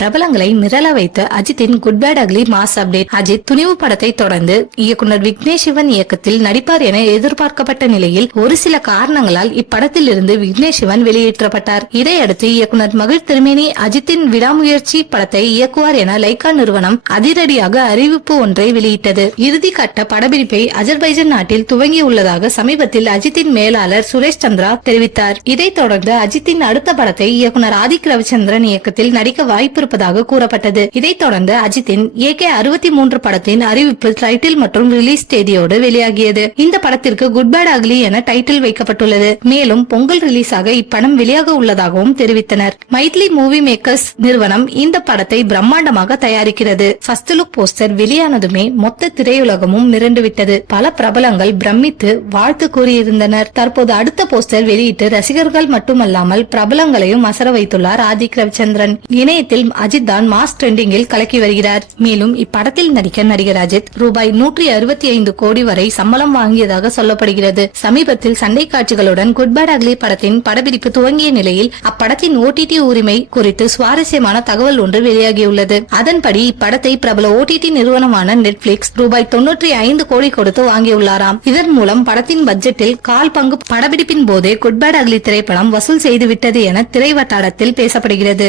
பிரபலங்களை மிரள வைத்த அஜித்தின் good bad ugly mass update. Ajith Thunivu படத்தை தொடர்ந்து இயக்குனர் விக்னேஷ் சிவன் இயக்கத்தில் நடிப்பார் என எதிர்பார்க்கப்பட்ட நிலையில் ஒரு சில காரணங்களால் இப்படத்தில் இருந்து விக்னேஷ் சிவன் வெளியேற்றப்பட்டார். இதையடுத்து இயக்குனர் மகிழ் திருமேனி அஜித்தின் விடாமுயற்சி படத்தை இயக்குவார் என லைகா நிறுவனம் அதிரடியாக அறிவிப்பு ஒன்றை வெளியிட்டது. இறுதி கட்ட படப்பிடிப்பை அஜர்பைஜான் நாட்டில் துவங்கியுள்ளதாக சமீபத்தில் அஜித்தின் மேலாளர் சுரேஷ் சந்திரா தெரிவித்தார். இதைத் தொடர்ந்து அஜித்தின் அடுத்த படத்தை இயக்குனர் ஆதிக் ரவிச்சந்திரன் இயக்கத்தில் நடிக்க வாய்ப்பிருப்பதாக கூறப்பட்டது. இதைத் தொடர்ந்து அஜித்தின் AK-63 படத்தின் அறிவிப்பு டைட்டில் மற்றும் ரிலீஸ் தேதியோடு வெளியாகியது. இந்த படத்திற்கு குட் பேட் அக்லி என டைட்டில் வைக்கப்பட்டுள்ளது. மேலும் பொங்கல் ரிலீஸாக இப்படம் வெளியாக உள்ளதாகவும் தெரிவித்தனர். மைத்லி மூவி மேக்கர்ஸ் நிறுவனம் இந்த படத்தை பிரம்மாண்டமாக தயாரிக்கிறது. ஃபர்ஸ்ட் லுக் போஸ்டர் வெளியானதுமே மொத்த திரையுலகமும் மிரண்டுவிட்டது. பல பிரபலங்கள் பிரமித்து வாழ்த்து கூறியிருந்தனர். தற்போது அடுத்த போஸ்டர் வெளியிட்டு ரசிகர்கள் மட்டுமல்லாமல் பிரபலங்களையும் அசர வைத்துள்ளார் ஆதிக் ரவிச்சந்திரன். இணையத்தில் அஜித் தான் மாஸ் ட்ரெண்டிங்கில் கலக்கி வருகிறார். மேலும் இப்படத்தில் நடிக்க நடிகர் அஜித் ரூபாய் 165 கோடி வரை சம்பளம் வாங்கியதாக சொல்லப்படுகிறது. சமீபத்தில் சண்டை காட்சிகளுடன் குட் பேட் அக்லி படத்தின் படப்பிடிப்பு துவங்கிய நிலையில் அப்படத்தின் OTT உரிமை குறித்து சுவாரஸ்யமான தகவல் ஒன்று வெளியாகியுள்ளது. அதன்படி இப்படத்தை பிரபல OTT நிறுவனமான நெட்ஃபிளிக்ஸ் ரூபாய் 95 கோடி கொடுத்து வாங்கியுள்ளாராம். இதன் மூலம் படத்தின் பட்ஜெட்டில் 1/4 பங்கு படப்பிடிப்பின் போதே குட் பேட் அக்லி திரைப்படம் வசூல் செய்துவிட்டது என திரை வட்டாரத்தில் பேசப்படுகிறது.